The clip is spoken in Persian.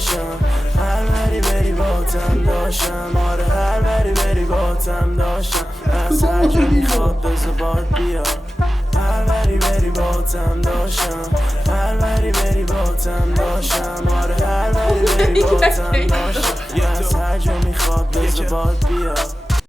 داشتم هر وری بری باتم داشتم آره هر وری بری باتم داشتم از هر جا میخواد بزا باد بیا هر وری بری باتم داشتم هر وری بری باتم داشتم آره هر وری بری باتم داشتم از هر جا میخواد بزا باد بیا